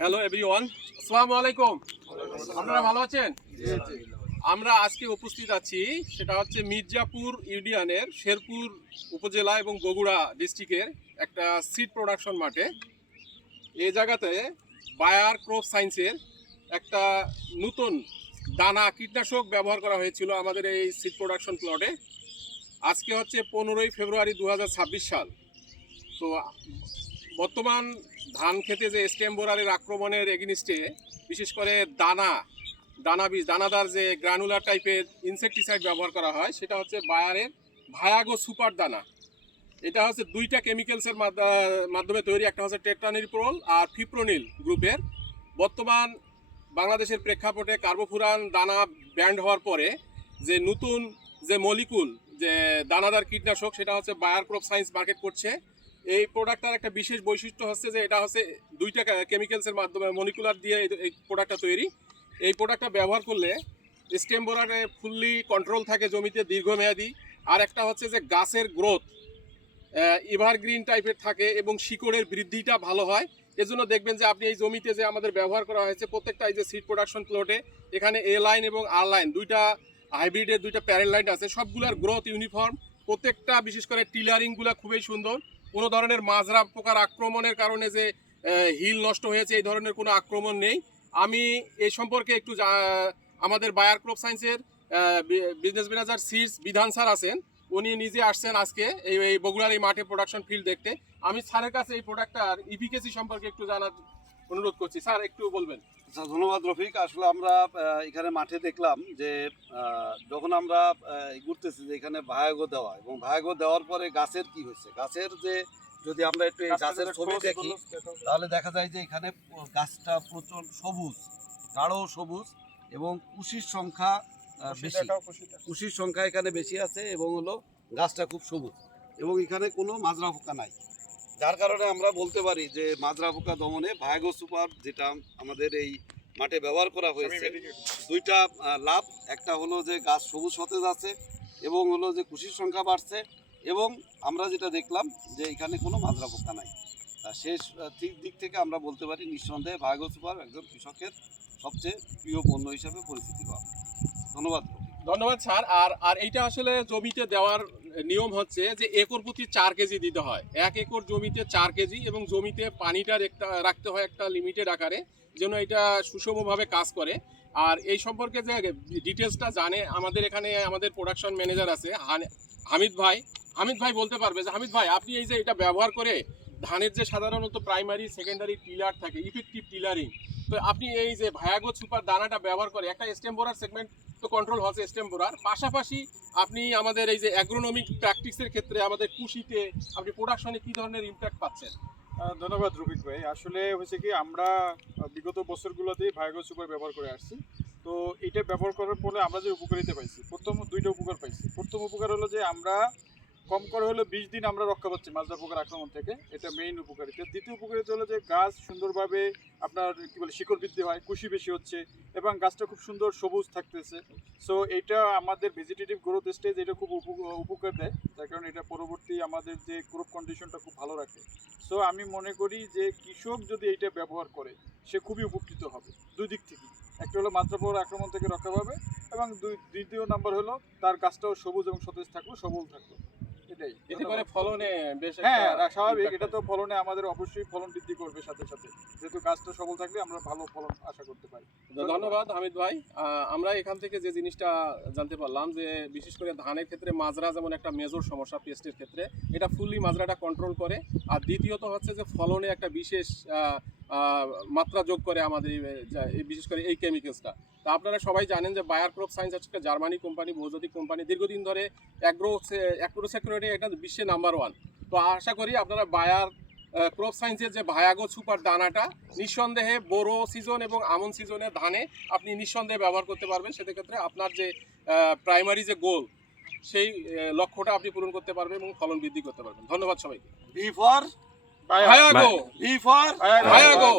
Hello everyone, আসসালামু আলাইকুম। আপনারা ভালো আছেন? আমরা আজকে উপস্থিত আছি, সেটা হচ্ছে মির্জাপুর ইউনিয়নের শেরপুর উপজেলা এবং বগুড়া ডিস্ট্রিক্টের একটা সিড প্রোডাকশন মাঠে। এই জায়গাতে বায়ার ক্রপ সায়েন্সের একটা নতুন দানা কীটনাশক ব্যবহার করা হয়েছিল আমাদের এই সিড প্রোডাকশন প্লটে। আজকে হচ্ছে 15ই ফেব্রুয়ারি 2026 সাল। তো বর্তমান ধান খেতে যে স্টেম বোরারের আক্রমণের এগেনিস্টে বিশেষ করে দানাদার যে গ্রানুলার টাইপের ইনসেকটিসাইড ব্যবহার করা হয়, সেটা হচ্ছে বায়ারের ভায়াগো সুপার দানা। এটা হচ্ছে দুইটা কেমিক্যালসের মাধ্যমে তৈরি, একটা হচ্ছে টেট্রানিলপ্রোল আর ফিপ্রোনিল গ্রুপের। বর্তমান বাংলাদেশের প্রেক্ষাপটে কার্বোফুরান দানা ব্যান্ড হওয়ার পরে যে নতুন যে মলিকুল যে দানাদার কীটনাশক, সেটা হচ্ছে বায়ার ক্রপ সায়েন্স মার্কেট করছে। এই প্রোডাক্টটার একটা বিশেষ বৈশিষ্ট্য হচ্ছে যে এটা হচ্ছে দুইটা কেমিক্যালসের মাধ্যমে মলিকুলার দিয়ে এই প্রোডাক্টটা তৈরি। এই প্রোডাক্টটা ব্যবহার করলে স্টেম বোরারে ফুললি কন্ট্রোল থাকে জমিতে দীর্ঘমেয়াদী। আর একটা হচ্ছে যে গাছের গ্রোথ এভারগ্রিন টাইপের থাকে এবং শিকড়ের বৃদ্ধিটা ভালো হয়। এজন্য দেখবেন যে আপনি এই জমিতে যে আমাদের ব্যবহার করা হয়েছে প্রত্যেকটা এই যে সিড প্রোডাকশন প্লটে, এখানে এ লাইন এবং আর লাইন দুইটা হাইব্রিডের দুইটা প্যারেল লাইন আছে, সবগুলোর গ্রোথ ইউনিফর্ম। প্রত্যেকটা বিশেষ করে টিলারিংগুলো খুবই সুন্দর। কোনো ধরনের মাজরা পোকার আক্রমণের কারণে যে হিল নষ্ট হয়েছে এই ধরনের কোনো আক্রমণ নেই। আমি এই সম্পর্কে একটু আমাদের বায়ার ক্রপ সায়েন্সের বিজনেস ম্যানেজার সিডস বিধান স্যার আছেন, উনি নিজে আসছেন আজকে এই বগুড়ার এই মাঠে প্রোডাকশন ফিল্ড দেখতে। আমি স্যারের কাছে এই প্রোডাক্টটার ইফিকেসি সম্পর্কে একটু জানার অনুরোধ করছি। স্যার একটু বলবেন। আচ্ছা, ধন্যবাদ রফিক। আসলে আমরা এখানে মাঠে দেখলাম যে যখন আমরা ঘুরতেছি যে এখানে ভায়াগো দেওয়া, এবং ভায়াগো দেওয়ার পরে গাছের কি হয়েছে, গাছের যে যদি আমরা একটু গাছের ছবি দেখি তাহলে দেখা যায় যে এখানে গাছটা প্রচুর সবুজ, গাঢ় সবুজ, এবং কুশির সংখ্যা বেশি, কুশির সংখ্যা এখানে বেশি আছে, এবং হলো গাছটা খুব সবুজ, এবং এখানে কোনো মাজরা পোকা নাই। যার কারণে আমরা বলতে পারি যে মাজরা পোকা দমনে ভায়াগো সুপার যেটা আমাদের এই মাঠে ব্যবহার করা হয়েছে, দুইটা লাভ। একটা হলো যে গাছ সবুজ সতেজ আছে, এবং হলো যে কুশির সংখ্যা বাড়ছে, এবং আমরা যেটা দেখলাম যে এখানে কোনো মাজরা পোকা নাই। তা শেষ দিক থেকে আমরা বলতে পারি নিঃসন্দেহে ভায়াগো সুপার একজন কৃষকের সবচেয়ে প্রিয় পণ্য হিসাবে পরিচিতি পাবে। ধন্যবাদ। ধন্যবাদ স্যার। আর এইটা আসলে জমিতে দেওয়ার নিয়ম হচ্ছে যে একর প্রতি 4 কেজি দিতে হয়। 1 একর জমিতে 4 কেজি, এবং জমিতে পানিটা রাখতে হয় একটা লিমিটেড আকারে, যেন এটা সুষমভাবে কাজ করে। আর এই সম্পর্কে যে ডিটেলসটা জানে আমাদের এখানে আমাদের প্রোডাকশন ম্যানেজার আছে হামিদ ভাই বলতে পারবে। যে হামিদ ভাই, আপনি এই যে এটা ব্যবহার করে ধানের যে সাধারণত প্রাইমারি সেকেন্ডারি টিলার থাকে, ইফেক্টিভ টিলারিং, তো আপনি এই যে ভায়াগো সুপার দানাটা ব্যবহার করে একটা স্টেম বোরার সেগমেন্ট তো কন্ট্রোল হচ্ছে স্টেম বোরার, পাশাপাশি আপনি আমাদের এই যে অ্যাগ্রোনমিক প্র্যাকটিসের ক্ষেত্রে আমাদের কৃষিতে আপনি প্রোডাকশনে কি ধরনের ইমপ্যাক্ট পাচ্ছেন? ধন্যবাদ রফিক ভাই। আসলে হয়েছে কি, আমরা বিগত বছরগুলোতেই ভায়াগো সুপার ব্যবহার করে আসছি। তো এটা ব্যবহার করার ফলে আমরা যে উপকারিতা পাইছি, প্রথম দুইটা উপকার পাইছি। প্রথম উপকার হলো যে আমরা কম করে হলো 20 দিন আমরা রক্ষা পাচ্ছি মাজরা পোকার আক্রমণ থেকে, এটা মেইন উপকারিতা। দ্বিতীয় উপকারিতা হলো যে গাছ সুন্দরভাবে আপনার কি বলে শিকড় বৃদ্ধি হয়, কুশি বেশি হচ্ছে, এবং গাছটা খুব সুন্দর সবুজ থাকতেছে। সো এটা আমাদের ভেজিটেটিভ গ্রোথ স্টেজ এটা খুব উপকার দেয়, যার কারণে এটা পরবর্তী আমাদের যে ক্রপ কন্ডিশনটা খুব ভালো রাখে। সো আমি মনে করি যে কৃষক যদি এইটা ব্যবহার করে সে খুবই উপকৃত হবে দুই দিক থেকে। একটা হলো মাজরা পোকার আক্রমণ থেকে রক্ষা পাবে, এবং দ্বিতীয় নাম্বার হলো তার গাছটাও সবুজ এবং সতেজ থাকলো, সবল থাকলো। এটাই এতে করে ফলনে বেশ স্বাভাবিক, এটা তো ফলনে আমাদের অবশ্যই ফলন বৃদ্ধি করবে সাথে সাথে, যেহেতু গাছটা সবল থাকলে আমরা ভালো ফলন আশা করতে পারি। ধন্যবাদ হামিদ ভাই। আমরা এখান থেকে যে জিনিসটা জানতে পারলাম যে বিশেষ করে ধানের ক্ষেত্রে মাজরা যেমন একটা মেজর সমস্যা পেস্টের ক্ষেত্রে, এটা ফুললি মাজরাটা কন্ট্রোল করে। আর দ্বিতীয়ত হচ্ছে যে ফলনে একটা বিশেষ মাত্রা যোগ করে আমাদের বিশেষ করে এই কেমিক্যালসটা। তা আপনারা সবাই জানেন যে বায়ার ক্রপ সায়েন্স হচ্ছে জার্মানি কোম্পানি, বহুজাতিক কোম্পানি, দীর্ঘদিন ধরে অ্যাগ্রো সেক্টরে এটা বিশ্বে নাম্বার 1। তো আশা করি আপনারা বায়ার ক্রপ সায়েন্সের যে ভায়াগো সুপার দানাটা নিঃসন্দেহে বোরো সিজন এবং আমন সিজনের ধানে আপনি নিঃসন্দেহে ব্যবহার করতে পারবেন। সেক্ষেত্রে আপনার যে প্রাইমারি যে গোল, সেই লক্ষ্যটা আপনি পূরণ করতে পারবেন এবং ফলন বৃদ্ধি করতে পারবেন। ধন্যবাদ সবাইকে। বি ফর ভায়াগো। বি ফর ভায়াগো।